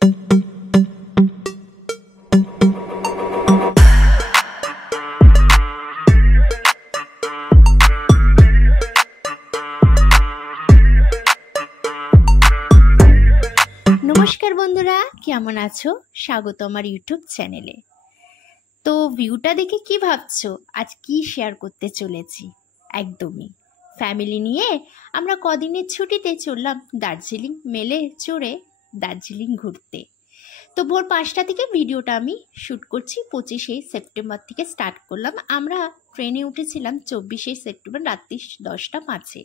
নমস্কার বন্ধুরা, কেমন আছো? স্বাগত আমার ইউটিউব চ্যানেলে। তো ভিউটা দেখে কি ভাবছো আজ কি শেয়ার করতে চলেছি? একদমই ফ্যামিলি নিয়ে আমরা কদিনের ছুটিতে চললাম দার্জিলিং মেলে চড়ে দার্জিলিং ঘুরতে। তো ভোর 5টা থেকে ভিডিওটা আমি শ্যুট করছি। 25শে সেপ্টেম্বর থেকে স্টার্ট করলাম। আমরা ট্রেনে উঠেছিলাম 24শে সেপ্টেম্বর রাত্রি 10টা 5-এ।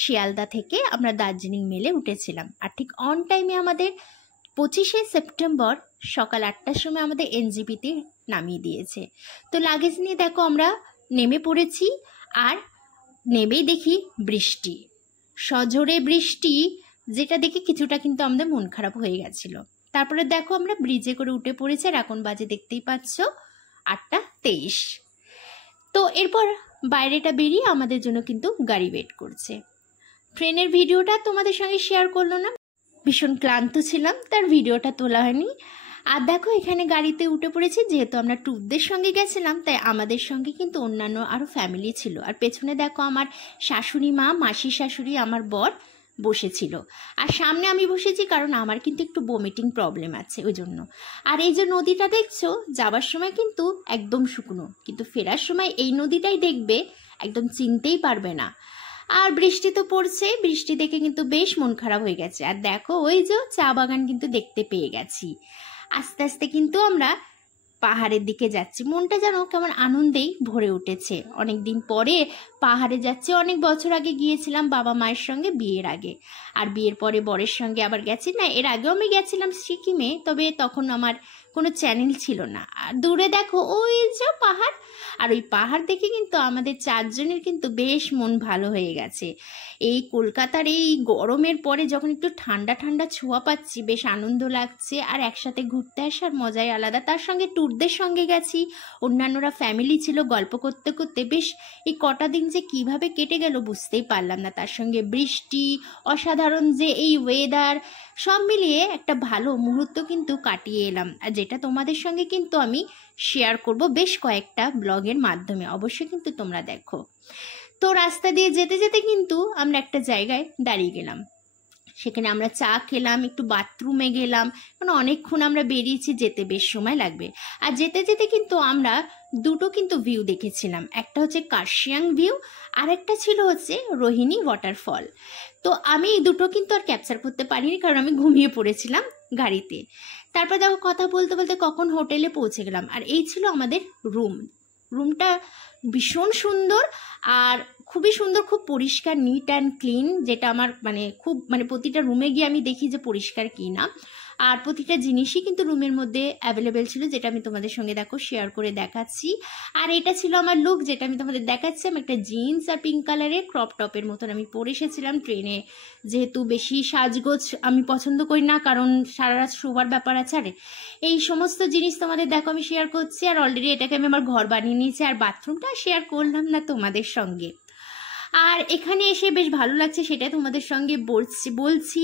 শিয়ালদা থেকে আমরা দার্জিলিং মেলে উঠেছিলাম। আর ঠিক অন টাইমে আমাদের 25শে সেপ্টেম্বর সকাল 8টার সময় আমাদের এনজেপিতে নামিয়ে দিয়েছে। তো লাগেজ নিয়ে দেখো আমরা নেমে পড়েছি। আর নেমেই দেখি বৃষ্টি, সজোরে বৃষ্টি, যেটা দেখে কিছুটা কিন্তু আমাদের মন খারাপ হয়ে গেছিলো। তারপরে দেখো আমরা ব্রিজে করে উঠে পড়েছি। আর এখন বাজে দেখতেই পাচ্ছ 8টা 23। তো এরপর বাইরেটা বেরিয়ে আমাদের জন্য কিন্তু গাড়ি ওয়েট করছে। ট্রেনের ভিডিওটা তোমাদের সঙ্গে শেয়ার করলো না, ভীষণ ক্লান্ত ছিলাম, তার ভিডিওটা তোলা হয়নি। আর দেখো এখানে গাড়িতে উঠে পড়েছি। যেহেতু আমরা ট্যুরদের সঙ্গে গেছিলাম তাই আমাদের সঙ্গে কিন্তু অন্যান্য আরও ফ্যামিলি ছিল। আর পেছনে দেখো আমার শাশুড়ি মা, মাসি শাশুড়ি, আমার বর বসেছিল। আর সামনে আমি বসেছি কারণ আমার কিন্তু একটু বমিটিং প্রবলেম আছে ওই জন্য। আর এই যে নদীটা দেখছো, যাবার সময় কিন্তু একদম শুকনো, কিন্তু ফেরার সময় এই নদীটাই দেখবে একদম চিনতেই পারবে না। আর বৃষ্টি তো পড়ছে, বৃষ্টি দেখে কিন্তু বেশ মন খারাপ হয়ে গেছে। আর দেখো ওই যে চা বাগান কিন্তু দেখতে পেয়ে গেছি। আস্তে আস্তে কিন্তু আমরা পাহাড়ের দিকে যাচ্ছি। মনটা যেন কেমন আনন্দেই ভরে উঠেছে। অনেক দিন পরে পাহাড়ে যাচ্ছি। অনেক বছর আগে গিয়েছিলাম বাবা মায়ের সঙ্গে বিয়ের আগে, আর বিয়ের পরে বরের সঙ্গে আবার গেছি। না, এর আগেও আমি গেছিলাম সিকিমে, তবে তখন আমার কোনো চ্যানেল ছিল না। আর দূরে দেখো ওই যে পাহাড়, আর ওই পাহাড় দেখে কিন্তু আমাদের চারজনের কিন্তু বেশ মন ভালো হয়ে গেছে। এই কলকাতার এই গরমের পরে যখন একটু ঠান্ডা ঠান্ডা ছোঁয়া পাচ্ছি, বেশ আনন্দ লাগছে। আর একসাথে ঘুরতে আসার মজাই আলাদা। তার সঙ্গে ট্যুরদের সঙ্গে গেছি, অন্যান্যরা ফ্যামিলি ছিল। গল্প করতে করতে বেশ এই কটা দিন যে কিভাবে কেটে গেল বুঝতেই পারলাম না। তার সঙ্গে বৃষ্টি, অসাধারণ যে এই ওয়েদার, সব মিলিয়ে একটা ভালো মুহূর্ত কিন্তু কাটিয়ে এলাম। আর যেটা তোমাদের সঙ্গে কিন্তু আমি শেয়ার করব বেশ কয়েকটা ব্লগের মাধ্যমে। অবশ্যই কিন্তু তোমরা দেখো। তো রাস্তা দিয়ে যেতে যেতে কিন্তু আমরা একটা জায়গায় দাঁড়িয়ে গেলাম। সেখানে আমরা চা খেলাম, একটু বাথরুমে গেলাম, মানে অনেকক্ষণ আমরা বেরিয়েছি, যেতে বেশ সময় লাগবে। আর যেতে যেতে কিন্তু আমরা দুটো কিন্তু ভিউ দেখেছিলাম। একটা হচ্ছে কার্শিয়াং ভিউ, আর একটা ছিল হচ্ছে রোহিণী ওয়াটারফল। তো আমি এই দুটো কিন্তু আর ক্যাপচার করতে পারিনি কারণ আমি ঘুমিয়ে পড়েছিলাম গাড়িতে। তারপর দেখো কথা বলতে বলতে কখন হোটেলে পৌঁছে গেলাম। আর এই ছিল আমাদের রুমটা ভীষণ সুন্দর, আর খুবই সুন্দর, খুব পরিষ্কার, নিট অ্যান্ড ক্লিন। যেটা আমার খুব প্রতিটা রুমে গিয়ে আমি দেখি যে পরিষ্কার কি না। আর প্রতিটা জিনিসই কিন্তু রুমের মধ্যে অ্যাভেলেবেল ছিল, যেটা আমি তোমাদের সঙ্গে দেখো শেয়ার করে দেখাচ্ছি। আর এটা ছিল আমার লুক, যেটা আমি তোমাদের দেখাচ্ছি। আমি একটা জিন্স আর পিঙ্ক কালারের ক্রপ টপের মতন আমি পরে এসেছিলাম ট্রেনে। যেহেতু বেশি সাজগোজ আমি পছন্দ করি না, কারণ সারা রাত শোবার ব্যাপার আছে। আর এই সমস্ত জিনিস তোমাদের দেখো আমি শেয়ার করছি। আর অলরেডি এটাকে আমি আমার ঘর বানিয়ে নিয়েছি। আর বাথরুমটা শেয়ার করলাম না তোমাদের সঙ্গে। আর এখানে এসে বেশ ভালো লাগছে, সেটা তোমাদের সঙ্গে বলছি।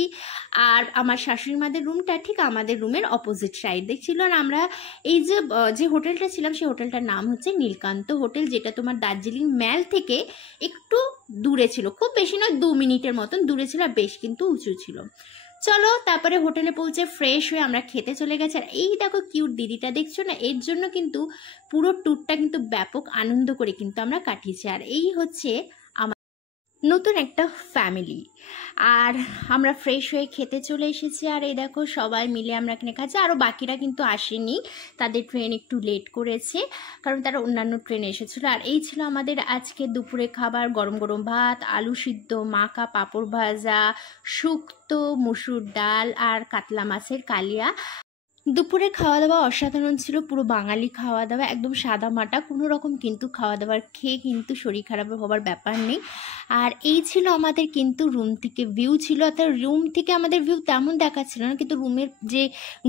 আর আমার শাশুড়ি মাদের রুমটা ঠিক আমাদের রুমের অপোজিট সাইডে ছিল। আর আমরা এই যে হোটেলটা ছিলাম, সেই হোটেলটার নাম হচ্ছে নীলকান্ত হোটেল, যেটা তোমার দার্জিলিং ম্যাল থেকে একটু দূরে ছিল। খুব বেশি নয়, 2 মিনিটের মতন দূরে ছিল, আর বেশ কিন্তু উঁচু ছিল। চলো, তারপরে হোটেলে পৌঁছে ফ্রেশ হয়ে আমরা খেতে চলে গেছি। আর এই দেখো কিউট দিদিটা দেখছো না, এর জন্য কিন্তু পুরো ট্যুরটা কিন্তু ব্যাপক আনন্দ করে কিন্তু আমরা কাটিয়েছি। আর এই হচ্ছে নতুন একটা ফ্যামিলি। আর আমরা ফ্রেশ হয়ে খেতে চলে এসেছি। আর এই দেখো সবাই মিলে আমরা এখানে খাচ্ছি। আরও বাকিরা কিন্তু আসেনি, তাদের ট্রেন একটু লেট করেছে, কারণ তারা অন্যান্য ট্রেনে এসেছিলো। আর এই ছিল আমাদের আজকে দুপুরে খাবার। গরম গরম ভাত, আলু সিদ্ধ, মাখা, পাঁপড় ভাজা, শুক্তো, মুসুর ডাল, আর কাতলা মাছের কালিয়া। দুপুরে খাওয়া দাওয়া অসাধারণ ছিল, পুরো বাঙালি খাওয়া দাওয়া, একদম সাদা মাটা, কোনো রকম কিন্তু খাওয়া দাওয়ার খেয়ে কিন্তু শরীর খারাপ হবার ব্যাপার নেই। আর এই ছিল আমাদের কিন্তু রুম থেকে ভিউ ছিল, অর্থাৎ রুম থেকে আমাদের ভিউ তেমন দেখাচ্ছিল না, কিন্তু রুমের যে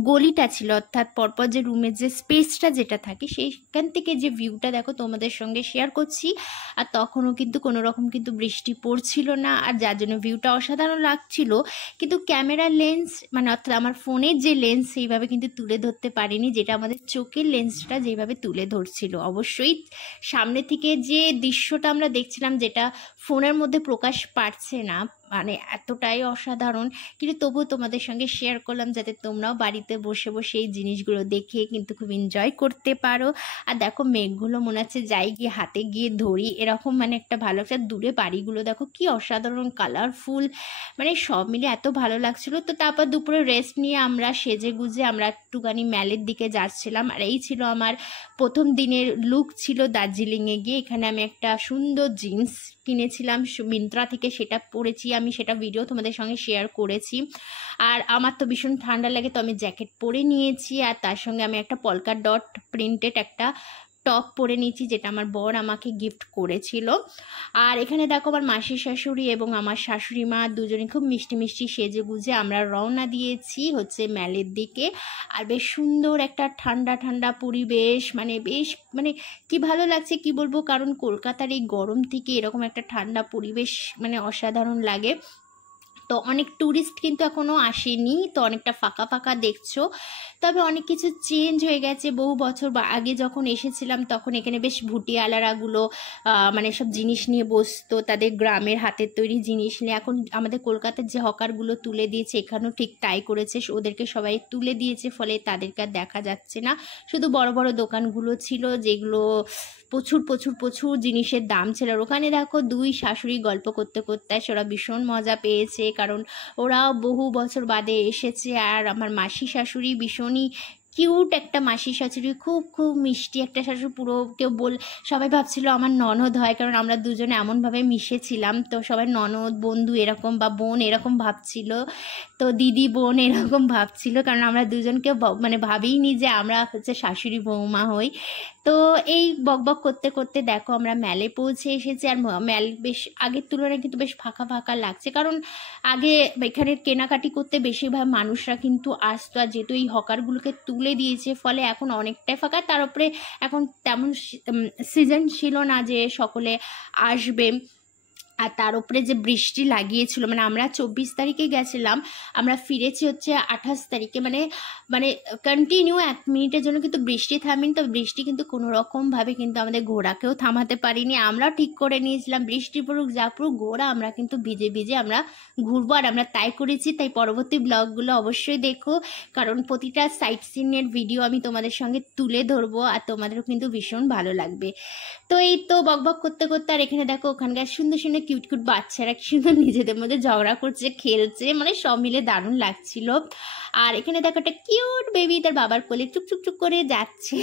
গলিটা ছিল, অর্থাৎ পরপর যে রুমের যে স্পেসটা যেটা থাকে সেইখান থেকে যে ভিউটা দেখো তোমাদের সঙ্গে শেয়ার করছি। আর তখনও কিন্তু কোনো রকম কিন্তু বৃষ্টি পড়ছিল না, আর যার জন্য ভিউটা অসাধারণ লাগছিল। কিন্তু ক্যামেরার লেন্স মানে অর্থাৎ আমার ফোনের যে লেন্স সেইভাবে কিন্তু তুলে ধরতে পারিনি, যেটা আমাদের চোখের লেন্সটা যেভাবে তুলে ধরছিল। অবশ্যই সামনে থেকে যে দৃশ্যটা আমরা দেখছিলাম, যেটা ফোনের মধ্যে প্রকাশ পাচ্ছে না, মানে এতটাই অসাধারণ, কিন্তু তবুও তোমাদের সঙ্গে শেয়ার করলাম যাতে তোমরাও বাড়িতে বসে বসে এই জিনিসগুলো দেখে কিন্তু খুব এনজয় করতে পারো। আর দেখো মেঘগুলো মনে হচ্ছে যাই গিয়ে হাতে গিয়ে ধরি, এরকম মানে একটা ভালো একটা, দূরে বাড়িগুলো দেখো কি অসাধারণ কালারফুল, মানে সব মিলে এত ভালো লাগছিল। তো তারপর দুপুরে রেস্ট নিয়ে আমরা সেজে গুজে আমরা একটুখানি ম্যালের দিকে যাচ্ছিলাম। আর এই ছিল আমার প্রথম দিনের লুক ছিল দার্জিলিংয়ে গিয়ে। এখানে আমি একটা সুন্দর জিন্স কিনেছিলাম মিন্ত্রা থেকে, সেটা পরেছি আমি, সেটা ভিডিও তোমাদের সঙ্গে শেয়ার করেছি। আর আমার তো ভীষণ ঠান্ডা লাগে, তো আমি জ্যাকেট পরে নিয়েছি, আর তার সঙ্গে আমি একটা পলকা ডট প্রিন্টেড একটা টপ পরে নিয়েছি, যেটা আমার বর আমাকে গিফট করেছিল। আর এখানে দেখো আমার মাসি শাশুড়ি এবং আমার শাশুড়ি মা দুজনে খুব মিষ্টি মিষ্টি সেজে গুজে আমরা রওনা দিয়েছি হচ্ছে ম্যালের দিকে। আর বেশ সুন্দর একটা ঠান্ডা ঠান্ডা পরিবেশ, মানে বেশ মানে কি ভালো লাগছে কি বলবো, কারণ কলকাতার এই গরম থেকে এরকম একটা ঠান্ডা পরিবেশ মানে অসাধারণ লাগে। তো অনেক ট্যুরিস্ট কিন্তু এখনও আসেনি, তো অনেকটা ফাঁকা ফাঁকা দেখছো, তবে অনেক কিছু চেঞ্জ হয়ে গেছে। বহু বছর আগে যখন এসেছিলাম তখন এখানে বেশ ভুটিয়ালারাগুলো মানে সব জিনিস নিয়ে বসতো, তাদের গ্রামের হাতের তৈরি জিনিস নিয়ে। এখন আমাদের কলকাতার যে হকারগুলো তুলে দিয়েছে, এখানেও ঠিক তাই করেছে, ওদেরকে সবাই তুলে দিয়েছে, ফলে তাদেরকে আর দেখা যাচ্ছে না। শুধু বড় বড় দোকানগুলো ছিল, যেগুলো প্রচুর প্রচুর প্রচুর জিনিসের দাম ছিল। আর ওখানে দেখো দুই শাশুড়ি গল্প করতে করতে ওরা ভীষণ মজা পেয়েছে, কারণ ওরাও বহু বছর বাদে এসেছে। আর আমার মাসি শাশুড়ি ভীষণই কিউট একটা মাসি শাশুড়ি, খুব খুব মিষ্টি একটা শাশুড়ি, পুরো কেউ সবাই ভাবছিল আমার ননদ হয়, কারণ আমরা দুজনে এমনভাবে মিশেছিলাম, তো সবাই ননদ বন্ধু এরকম বা বোন এরকম ভাবছিল, তো দিদি বোন এরকম ভাবছিল, কারণ আমরা দুজনকে মানে ভাবিনি যে আমরা হচ্ছে শাশুড়ি বৌমা হই। তো এই বকবক করতে করতে দেখো আমরা ম্যালে পৌঁছে এসেছি। আর ম্যাল বেশ আগের তুলনায় কিন্তু বেশ ফাঁকা ফাঁকা লাগছে, কারণ আগে এখানে কেনাকাটি করতে বেশিরভাগ মানুষরা কিন্তু আসতো, আর যেহেতু এই হকারগুলোকে তুলে দিয়েছে ফলে এখন অনেকটাই ফাঁকা। তার উপরে এখন তেমন সিজন ছিল না যে সকলে আসবে, আর তার উপরে যে বৃষ্টি লাগিয়েছিল, মানে আমরা 24 তারিখে গেছিলাম, আমরা ফিরেছি হচ্ছে 28 তারিখে, মানে মানে কন্টিনিউ 1 মিনিটের জন্য কিন্তু বৃষ্টি থামেনি। তো বৃষ্টি কিন্তু কোনো রকমভাবে কিন্তু আমাদের ঘোড়াকেও থামাতে পারিনি। আমরা ঠিক করে নিয়েছিলাম বৃষ্টি পড়ুক যা পড়ুক, ঘোড়া আমরা কিন্তু ভিজে ভিজে আমরা ঘুরবো, আর আমরা তাই করেছি। তাই পরবর্তী ব্লগগুলো অবশ্যই দেখো, কারণ প্রতিটা সাইট সিনের ভিডিও আমি তোমাদের সঙ্গে তুলে ধরবো, আর তোমাদেরও কিন্তু ভীষণ ভালো লাগবে। তো এই তো বকবক করতে করতে, আর এখানে দেখো ওখানকার সুন্দর সুন্দর কিউট কিউট বাচ্চারা কি সুন্দর নিজেদের মধ্যে ঝগড়া করছে, খেলছে, মানে সব মিলে দারুণ লাগছিল। আর এখানে দেখো একটা কিউট বেবি তার বাবার কোলে চুপ চুপ চুপ করে যাচ্ছে।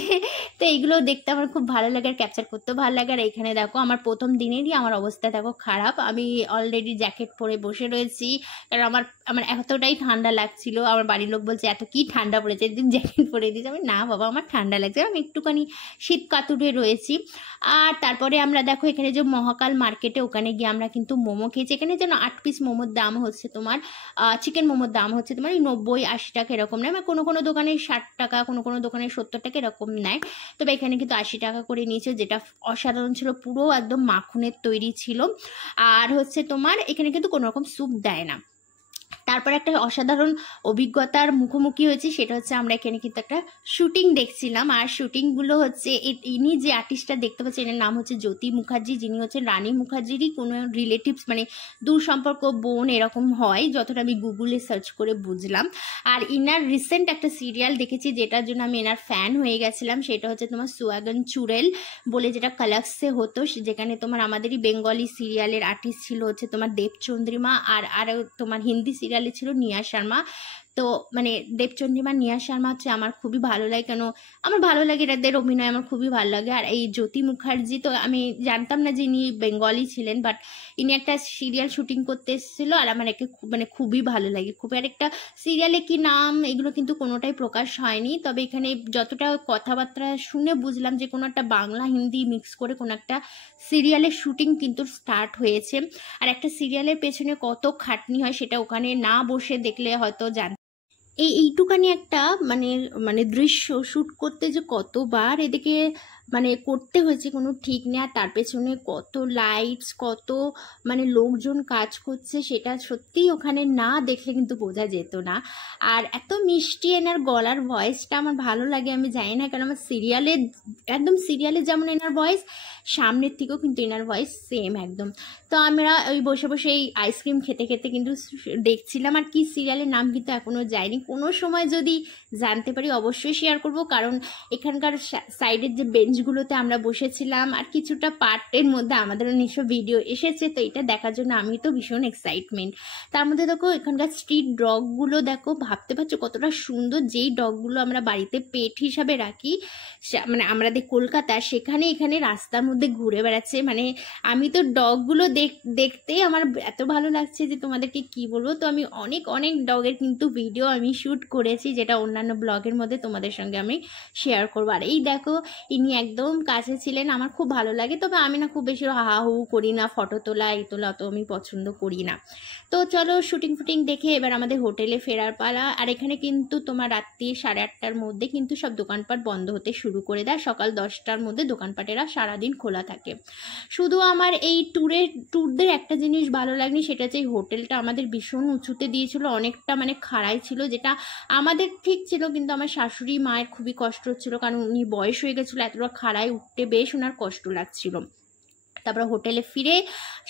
তো এইগুলো দেখতে আমার খুব ভালো লাগে, আর ক্যাপচার করতেও ভালো লাগে। আর এখানে দেখো আমার প্রথম দিনেরই আমার অবস্থা দেখো খারাপ, আমি অলরেডি জ্যাকেট পরে বসে রয়েছি, কারণ আমার আমার এতটাই ঠান্ডা লাগছিল। আমার বাড়ির লোক বলছে এত কি ঠান্ডা পড়েছে, একদিন জ্যাকেট পরে দিয়েছি। আমি না বাবা আমার ঠান্ডা লাগছে, আমি একটুখানি শীত কাতুরে রয়েছি। আর তারপরে আমরা দেখো এখানে যে মহাকাল মার্কেটে, ওখানে গিয়ে আমরা কিন্তু মোমো খেয়েছি। এখানে যেন 8 পিস মোমোর দাম হচ্ছে তোমার, চিকেন মোমোর দাম হচ্ছে তোমার 90-80 টাকা এরকম নেয়, মানে কোনো কোনো দোকানে 60 টাকা, কোনো কোনো দোকানে 70 টাকা এরকম নেয়। তবে এখানে কিন্তু 80 টাকা করে নিয়েছে, যেটা অসাধারণ ছিল, পুরো একদম মাখনের তৈরি ছিল। আর হচ্ছে তোমার এখানে কিন্তু কোনো রকম স্যুপ দেয় না। তারপর একটা অসাধারণ অভিজ্ঞতার মুখোমুখি হয়েছি, সেটা হচ্ছে আমরা এখানে কিন্তু একটা শুটিং দেখছিলাম। আর শুটিংগুলো হচ্ছে ইনি যে আর্টিস্টটা দেখতে পাচ্ছেন, এর নাম হচ্ছে জ্যোতি মুখার্জি, যিনি হচ্ছেন রানী মুখার্জিরই কোনো রিলেটিভস, মানে দূর সম্পর্ক বোন এরকম হয়, যতটা আমি গুগলে সার্চ করে বুঝলাম। আর ইনার রিসেন্ট একটা সিরিয়াল দেখেছি, যেটার জন্য আমি এনার ফ্যান হয়ে গেছিলাম, সেটা হচ্ছে তোমার সুয়াগন চুড়েল বলে, যেটা কালাক্সে হতো, যেখানে তোমার আমাদেরই বেঙ্গলি সিরিয়ালের আর্টিস্ট ছিল হচ্ছে তোমার দেবচন্দ্রিমা, আর তোমার হিন্দি সিরিয়ালে ছিল নিয়া শর্মা। তো মানে দেবচন্দ্রিমা, নিয়া শর্মা হচ্ছে আমার খুবই ভালো লাগে, কেন আমার ভালো লাগে এদের অভিনয়, আমার খুবই ভালো লাগে। আর এই জ্যোতি মুখার্জি, তো আমি জানতাম না যে ইনি বেঙ্গলি ছিলেন, বাট ইনি একটা সিরিয়াল শুটিং করতে এসেছিলো, আর আমার একে মানে খুবই ভালো লাগে খুবই। আর একটা সিরিয়ালে কি নাম এগুলো কিন্তু কোনোটাই প্রকাশ হয়নি, তবে এখানে যতটা কথাবার্তা শুনে বুঝলাম যে কোনো একটা বাংলা হিন্দি মিক্স করে কোনো একটা সিরিয়ালের শুটিং কিন্তু স্টার্ট হয়েছে। আর একটা সিরিয়ালের পেছনে কত খাটনি হয় সেটা ওখানে না বসে দেখলে হয়তো এইটুকানি একটা মানে মানে দৃশ্য শ্যুট করতে যে কতবার এদিকে মানে করতে হয়েছে কোনো ঠিক নেই। আর তার পেছনে কত লাইটস, কত মানে লোকজন কাজ করছে, সেটা সত্যিই ওখানে না দেখলে কিন্তু বোঝা যেত না। আর এত মিষ্টি এনার গলার ভয়েসটা আমার ভালো লাগে, আমি জানি না কেন, আমার সিরিয়ালে একদম সিরিয়ালে যেমন এনার ভয়েস, সামনের থেকেও কিন্তু এনার ভয়েস সেম একদম। তো আমরা ওই বসে বসে এই আইসক্রিম খেতে খেতে কিন্তু দেখছিলাম। আর কি সিরিয়ালের নাম কিন্তু এখনও যায়নি, কোনো সময় যদি জানতে পারি অবশ্যই শেয়ার করব, কারণ এখানকার সাইডের যে বেঞ্চগুলোতে আমরা বসেছিলাম আর কিছুটা পার্টের মধ্যে আমাদেরও নিশ্চয় ভিডিও এসেছে, তো এটা দেখার জন্য আমি তো ভীষণ এক্সাইটমেন্ট। তার মধ্যে দেখো এখানকার স্ট্রিট ডগগুলো দেখো, ভাবতে পারছো কতটা সুন্দর। যেই ডগগুলো আমরা বাড়িতে পেট হিসাবে রাখি, মানে আমাদের কলকাতা, সেখানে এখানে রাস্তার মধ্যে ঘুরে বেড়াচ্ছে। মানে আমি তো ডগগুলো দেখতে আমার এত ভালো লাগছে যে তোমাদেরকে কি বলবো। তো আমি অনেক অনেক ডগের কিন্তু ভিডিও আমি শ্যুট করেছি, যেটা অন্যান্য ব্লগের মধ্যে তোমাদের সঙ্গে আমি শেয়ার করবো। আর এই দেখো ইনি একদম কাছে ছিলেন, আমার খুব ভালো লাগে। তবে আমি না খুব বেশি হাহু করি না, ফটো তোলা এই তোলা অত আমি পছন্দ করি না। তো চলো শুটিং ফুটিং দেখে এবার আমাদের হোটেলে ফেরার পালা। আর এখানে কিন্তু তোমার রাত্রি 8:30টার মধ্যে কিন্তু সব দোকানপাট বন্ধ হতে শুরু করে দেয়, সকাল 10টার মধ্যে দোকানপাটেরা সারাদিন খোলা থাকে। শুধু আমার এই ট্যুরদের একটা জিনিস ভালো লাগনি, সেটা হচ্ছে এই হোটেলটা আমাদের ভীষণ উঁচুতে দিয়েছিল, অনেকটা মানে খাড়াই ছিল, যেটা আমাদের ঠিক ছিল কিন্তু আমার শাশুড়ি মায়ের খুবই কষ্ট হচ্ছিল, কারণ উনি বয়স হয়ে গেছিলো, এতটা খাড়ায় উঠতে বেশ ওনার কষ্ট লাগছিল। তারপর হোটেলে ফিরে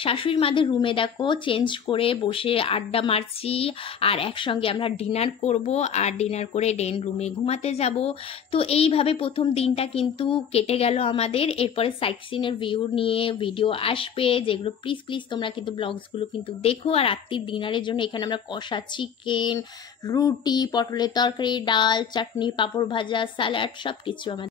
শাশুড়ি মাদের রুমে দেখো চেঞ্জ করে বসে আড্ডা মারছি, আর একসঙ্গে আমরা ডিনার করব, আর ডিনার করে দেন রুমে ঘুমাতে যাব। তো এইভাবে প্রথম দিনটা কিন্তু কেটে গেল আমাদের। এরপরে সাইট সিনের ভিউ নিয়ে ভিডিও আসবে, যেগুলো প্লিজ প্লিজ তোমরা কিন্তু ব্লগসগুলো কিন্তু দেখো। আর রাত্রির ডিনারের জন্য এখানে আমরা কষা চিকেন, রুটি, পটলের তরকারি, ডাল, চাটনি, পাঁপড় ভাজা, স্যালাড সব কিছু আমাদের